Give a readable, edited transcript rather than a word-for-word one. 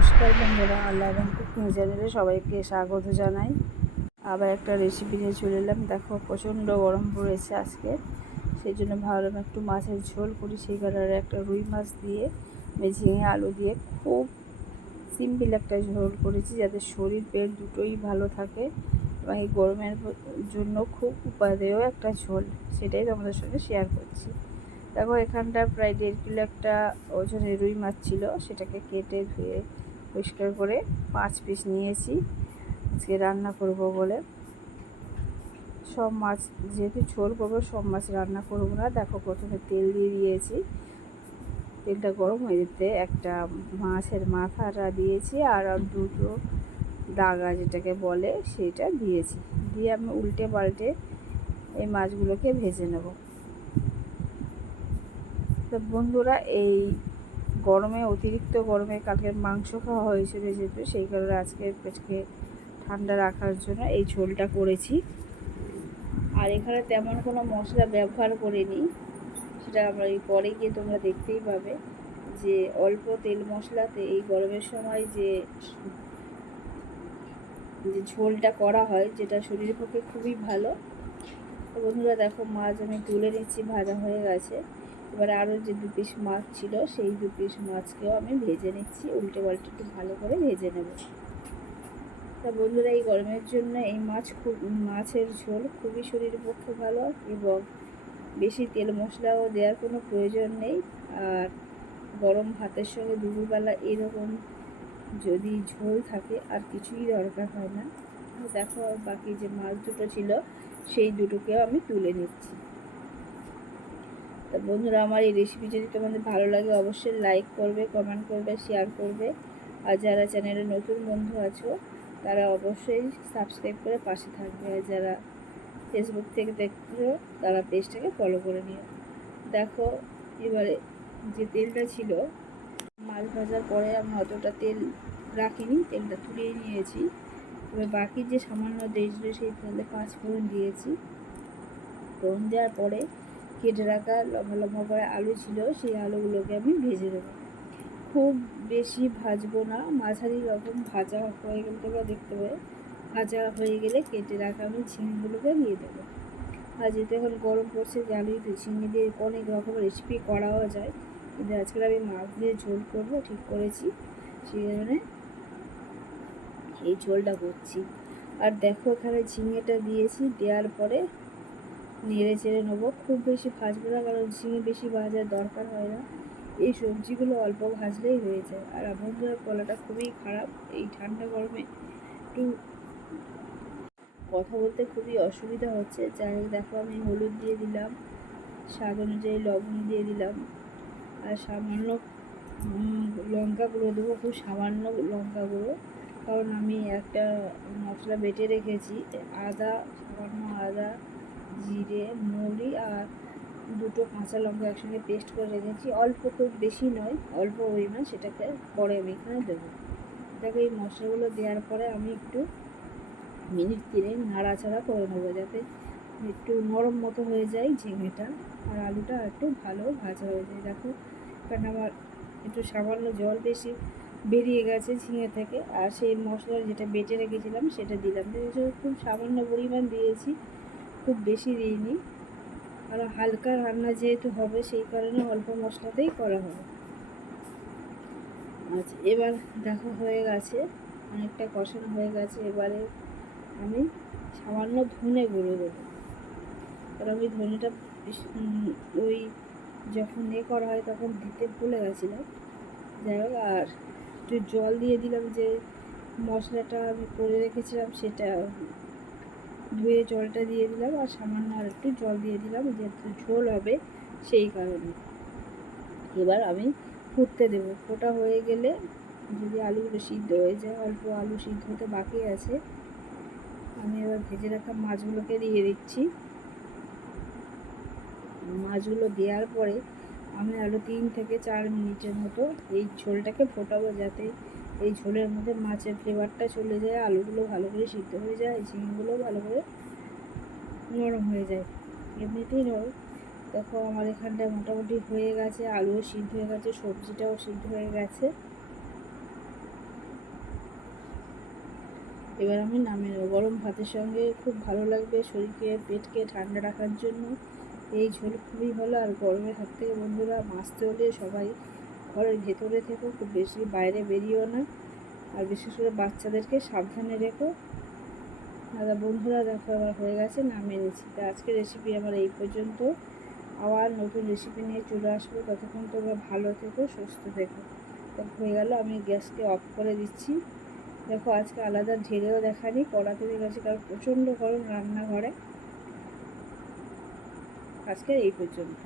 নমস্কার বন্ধুরা, আল্লাহ কুকিং চ্যানেলে সবাইকে স্বাগত জানাই। আবার একটা রেসিপি নিয়ে চলে এলাম। দেখো, প্রচণ্ড গরম পড়েছে আজকে, সেই জন্য ভাবলাম একটু মাছের ঝোল করি। সেই কারণে একটা রুই মাছ দিয়ে ঝিঙে আলু দিয়ে খুব সিম্পল একটা ঝোল করেছি, যাতে শরীর পেট দুটোই ভালো থাকে এবং এই গরমের জন্য খুব উপাদেয় একটা ঝোল, সেটাই তোমাদের সঙ্গে শেয়ার করছি। দেখো, এখানটা প্রায় 1.5 কিলো একটা ওজনের রুই মাছ ছিল, সেটাকে কেটে ধুয়ে পরিষ্কার করে 5 পিস নিয়েছি আজকে রান্না করব বলে। সব মাছ যেহেতু ঝোল করবো, সব মাছ রান্না করবো না। দেখো, প্রথমে তেল দিয়ে দিয়েছি, তেলটা গরম হয়ে যেতে একটা মাছের মাথাটা দিয়েছি আর দুটো দাগা যেটাকে বলে সেটা দিয়েছি, দিয়ে আমি উল্টে পাল্টে এই মাছগুলোকে ভেজে নেব। তো বন্ধুরা, এই গরমে, অতিরিক্ত গরমে কালকের মাংস খাওয়া হয়েছিল যেহেতু, সেই কারণে আজকে পেটকে ঠান্ডা রাখার জন্য এই ঝোলটা করেছি। আর এখানে তেমন কোনো মশলা ব্যবহার করিনি, সেটা আমরা এই পরে গিয়ে তোমরা দেখতেই পাবে যে অল্প তেল মশলাতে এই গরমের সময় যে ঝোলটা করা হয়, যেটা শরীরের পক্ষে খুবই ভালো। তো বন্ধুরা দেখো, মাছ আমি তুলে নিচ্ছি, ভাজা হয়ে গেছে। এবার আরও যে 2 পিস মাছ ছিল, সেই 2 পিস মাছকেও আমি ভেজে নিচ্ছি, উল্টে পাল্টে একটু ভালো করে ভেজে নেব। তা বন্ধুরা, এই গরমের জন্য এই মাছের ঝোল খুবই শরীরের পক্ষে ভালো, এবং বেশি তেল মশলাও দেওয়ার কোনো প্রয়োজন নেই। আর গরম ভাতের সঙ্গে দুপুরবেলা এরকম যদি ঝোল থাকে আর কিছুই দরকার হয় না। দেখো, বাকি যে মাছ দুটো ছিল সেই দুটোকেও আমি তুলে নিচ্ছি। তা বন্ধুরা, আমার এই রেসিপি যদি তোমাদের ভালো লাগে, অবশ্যই লাইক করবে, কমেন্ট করবে, শেয়ার করবে। আর যারা চ্যানেলে নতুন বন্ধু আছো, তারা অবশ্যই সাবস্ক্রাইব করে পাশে থাকবে। আর যারা ফেসবুক থেকে দেখছো, তারা পেজটাকে ফলো করে নিও। দেখো, এবারে যে তেলটা ছিল, মাছ ভাজার পরে আমি অতটা তেল রাখিনি, তেলটা তুলিয়ে নিয়েছি। এবার বাকি যে সামান্য তেল ছিল, সেই তেলে 5 ফোড়ন দিয়েছি। ফোড়ন দেওয়ার পরে কেটে রাখা লম্বা লম্বা করে আলু ছিল, সেই আলুগুলোকে আমি ভেজে দেবো। খুব বেশি ভাজবো না, মাঝারি রকম ভাজা হয়ে গেলে তোমরা দেখতে পাবে। ভাজা হয়ে গেলে কেটে রাখা আমি ঝিঙেগুলোকে দিয়ে দেবো। আর যেহেতু এখন গরম পড়ছে, জানি তো ঝিঙে দিয়ে অনেক রকম রেসিপি করাও যায়, কিন্তু আজকে আমি মাছ দিয়ে ঝোল করবো ঠিক করেছি, সেই জন্যে এই ঝোলটা করছি। আর দেখো, এখানে ঝিঙেটা দিয়েছি, দেওয়ার পরে নেড়ে চেড়ে নেবো। খুব বেশি ভাজবো না, কারণ ঝিঙে বেশি ভাজার দরকার হয় না, এই সবজিগুলো অল্প ভাজলেই হয়ে যায়। আর বন্ধুরা, গলাটা খুবই খারাপ, এই ঠান্ডা গরমে একটু কথা বলতে খুবই অসুবিধা হচ্ছে। যাই হোক, দেখো, আমি হলুদ দিয়ে দিলাম, স্বাদ অনুযায়ী লবণ দিয়ে দিলাম, আর সামান্য লঙ্কা গুঁড়ো দেবো, খুব সামান্য লঙ্কা গুঁড়ো, কারণ আমি একটা মশলা বেটে রেখেছি। সামান্য আদা, জিরে, মৌরি আর 2টো কাঁচা লঙ্কা একসঙ্গে পেস্ট করে রেখেছি, অল্প, খুব বেশি নয়, অল্প পরিমাণ, সেটাকে পরে আমি এখানে দেবো। দেখো, এই মশলাগুলো দেওয়ার পরে আমি একটু মিনিট 3 নাড়াচাড়া করে নেবো, যাতে একটু নরম মতো হয়ে যায় ঝিঙেটা, আর আলুটা একটু ভালো ভাজা হয়ে যায়। দেখো, কারণ আমার একটু সামান্য জল বেশি বেরিয়ে গেছে ঝিঙে থেকে, আর সেই মশলা যেটা বেটে রেখেছিলাম সেটা দিলাম। খুব সামান্য পরিমাণ দিয়েছি, খুব বেশি দিইনি, আর হালকা রান্না যেহেতু হবে, সেই কারণে অল্প মশলাতেই করা হবে। আচ্ছা, এবার দেখো, হয়ে গেছে, অনেকটা কষানো হয়ে গেছে। এবারে আমি সামান্য ধনে গুঁড়ো দেবো, কারণ আমি ধনেটা ওই যখন করা হয় তখন দিতে ভুলে গেছিলাম। যাই হোক, আর একটু জল দিয়ে দিলাম, যে মশলাটা আমি করে রেখেছিলাম সেটা ধুয়ে জলটা দিয়ে দিলাম, আর সামান্য আর একটু জল দিয়ে দিলাম, যেহেতু ঝোল হবে সেই কারণে। এবার আমি ফুটতে দেবো। ফোটা হয়ে গেলে, যদি আলুগুলো সিদ্ধ হয়ে যায়, অল্প আলু সিদ্ধ হতে বাকি আছে, আমি এবার ভেজে রাখা মাছগুলোকে দিয়ে দিচ্ছি। মাছগুলো দেওয়ার পরে আমি আরও 3 থেকে 4 মিনিটের মতো এই ঝোলটাকে ফোটাবো, যাতে এই ঝোলের মধ্যে মাছের ফ্লেভারটা চলে যায়, আলুগুলো ভালো করে সিদ্ধ হয়ে যায়, ঝিঙেগুলো ভালো করে নরম হয়ে যায়, এমনিতেই নরম। দেখো, আমার এখানটায় মোটামুটি হয়ে গেছে, আলুও সিদ্ধ হয়ে গেছে, সবজিটাও সিদ্ধ হয়ে গেছে। এবার আমি নামিয়ে নেবো। গরম ভাতের সঙ্গে খুব ভালো লাগবে, শরীরকে পেটকে ঠান্ডা রাখার জন্য এই ঝোল খুবই ভালো। আর গরমের হাত থেকে বন্ধুরা বাঁচতে হলে সবাই ঘরের ভেতরে থেকো, খুব বেশি বাইরে বেরিয়েও না, আর বিশেষ করে বাচ্চাদেরকে সাবধানে রেখো। দাদা বন্ধুরা দেখো আমার হয়ে গেছে, নামিয়ে নিচ্ছি। তো আজকের রেসিপি আমার এই পর্যন্ত। আবার নতুন রেসিপি নিয়ে চলে আসবো। ততক্ষণ তোমরা ভালো থেকো, সুস্থ থেকো। তো হয়ে গেল, আমি গ্যাসকে অফ করে দিচ্ছি। দেখো আজকে আলাদা ঢেলেও দেখানি, কড়াতে দিয়ে গেছে, কারণ প্রচণ্ড গরম রান্নাঘরে। আজকে এই পর্যন্ত।